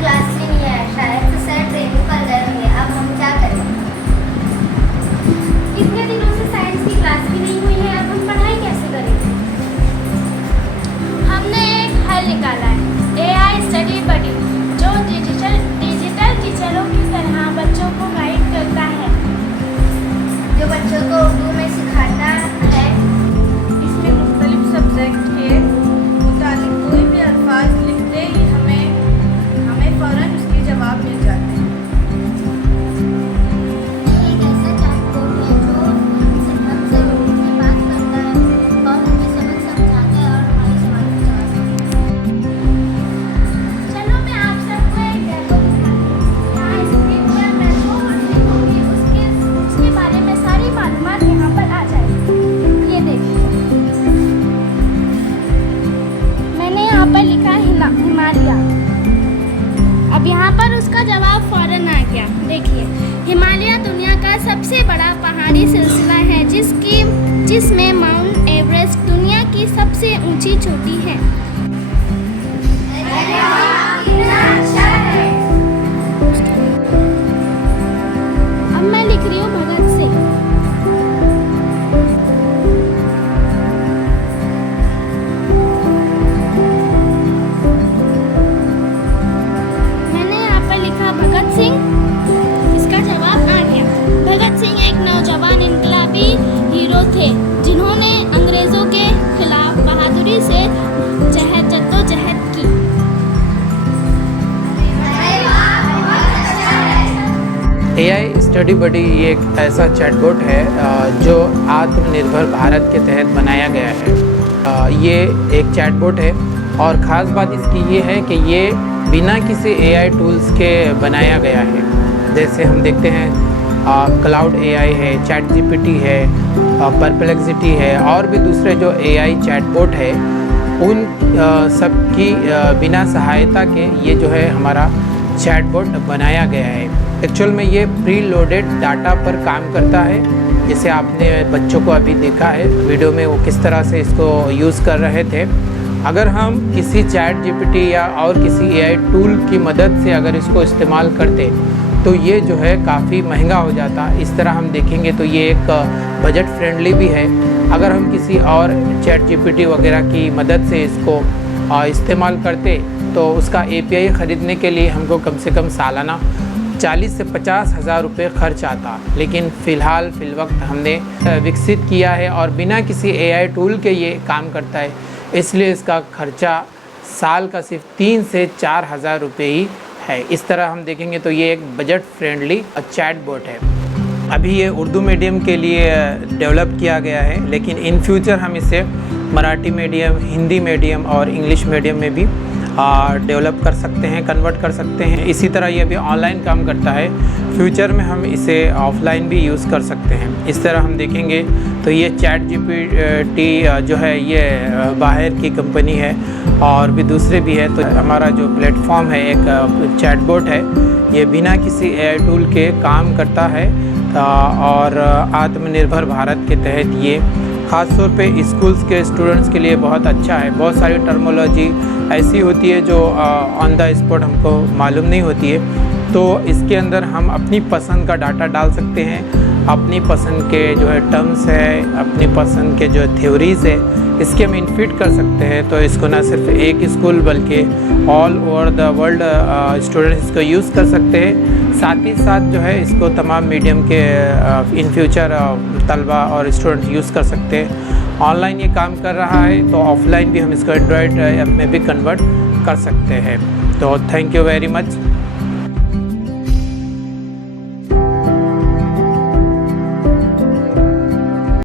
Class में नहीं आया, शायद से सर ट्रेनिंग पर गए होंगे। अब हम क्या करें? इतने दिनों से साइंस की क्लास भी नहीं हुई है, अब हम पढ़ाई कैसे करेंगे? हमने एक हल निकाला है, AI स्टडी बडी, जो डिजिटल टीचरों की तरह बच्चों को गाइड करता है, जो बच्चों को उर्दू में सिखाता है। इसमें मुख्तलिफ सब्जेक्ट के मुतालिक कोई भी अल्फाज लिखते ही हमें फ़ौरन उसके जवाब मिल जाते हैं। ये एक ऐसा चैटबॉट है जो हमसे उर्दू में बात करता है और हमें सबक समझाता है और हमारे सवालों के जवाब देता है। चलो मैं आप सबको एक डेमो दिखाती हूँ। यहाँ स्क्रीन पर मैं जो वर्ड लिखूंगी उसके बारे में सारी मालूमात यहाँ पर आ जाएगी। ये देखिए, मैंने यहाँ पर लिखा है हिमालय। अब यहाँ पर उसका जवाब फौरन आ गया। देखिए, हिमालय दुनिया का सबसे बड़ा पहाड़ी सिलसिला है जिसमें माउंट एवरेस्ट दुनिया की सबसे ऊंची चोटी है। अब मैं लिख रही हूँ भगत सिंह। मैंने यहाँ पर लिखा भगत सिंह, इसका जवाब आ गया। भगत सिंह एक नौजवान इनकलाबी हीरो थे जिन्होंने अंग्रेजों के खिलाफ बहादुरी से जद्दोजहद की। AI स्टडी बडी ये एक ऐसा चैटबॉट है जो आत्मनिर्भर भारत के तहत बनाया गया है। ये एक चैटबॉट है और ख़ास बात इसकी ये है कि ये बिना किसी AI टूल्स के बनाया गया है। जैसे हम देखते हैं क्लाउड AI है, ChatGPT है, परप्लेक्सिटी है और भी दूसरे जो AI चैटबॉट है उन सब की बिना सहायता के ये जो है हमारा चैटबॉट बनाया गया है। एक्चुअल में ये प्री लोडेड डाटा पर काम करता है। जैसे आपने बच्चों को अभी देखा है वीडियो में वो किस तरह से इसको यूज़ कर रहे थे। अगर हम किसी ChatGPT या और किसी AI टूल की मदद से अगर इसको इस्तेमाल करते तो ये जो है काफ़ी महंगा हो जाता। इस तरह हम देखेंगे तो ये एक बजट फ्रेंडली भी है। अगर हम किसी और ChatGPT वगैरह की मदद से इसको इस्तेमाल करते तो उसका API ख़रीदने के लिए हमको कम से कम सालाना 40 से 50 हज़ार रुपये खर्च आता। लेकिन फ़िलवक्त हमने विकसित किया है और बिना किसी AI टूल के ये काम करता है, इसलिए इसका खर्चा साल का सिर्फ 3 से 4 हज़ार रुपये ही है। इस तरह हम देखेंगे तो ये एक बजट फ्रेंडली चैटबॉट है। अभी ये उर्दू मीडियम के लिए डेवलप किया गया है, लेकिन इन फ्यूचर हम इसे मराठी मीडियम, हिंदी मीडियम और इंग्लिश मीडियम में भी डेवलप कर सकते हैं, कन्वर्ट कर सकते हैं। इसी तरह ये भी ऑनलाइन काम करता है। फ्यूचर में हम इसे ऑफलाइन भी यूज़ कर सकते हैं। इस तरह हम देखेंगे तो ये ChatGPT जो है ये बाहर की कंपनी है और भी दूसरे भी है। तो हमारा जो प्लेटफॉर्म है एक चैटबॉट है, ये बिना किसी AI टूल के काम करता है और आत्मनिर्भर भारत के तहत ये ख़ास तौर पे स्कूल्स के स्टूडेंट्स के लिए बहुत अच्छा है। बहुत सारी टर्मोलॉजी ऐसी होती है जो ऑन द स्पॉट हमको मालूम नहीं होती है, तो इसके अंदर हम अपनी पसंद का डाटा डाल सकते हैं। अपनी पसंद के जो है टर्म्स है, अपनी पसंद के जो थ्योरीज़ है, इसके हम इनफिट कर सकते हैं। तो इसको ना सिर्फ एक स्कूल बल्कि all over the world students इसको यूज़ कर सकते हैं। साथ ही साथ जो है इसको तमाम मीडियम के इन फ्यूचर तलबा और स्टूडेंट्स यूज़ कर सकते हैं। ऑनलाइन ये काम कर रहा है तो ऑफलाइन भी हम इसको एंड्रॉयड ऐप में भी कन्वर्ट कर सकते हैं। तो थैंक यू वेरी मच।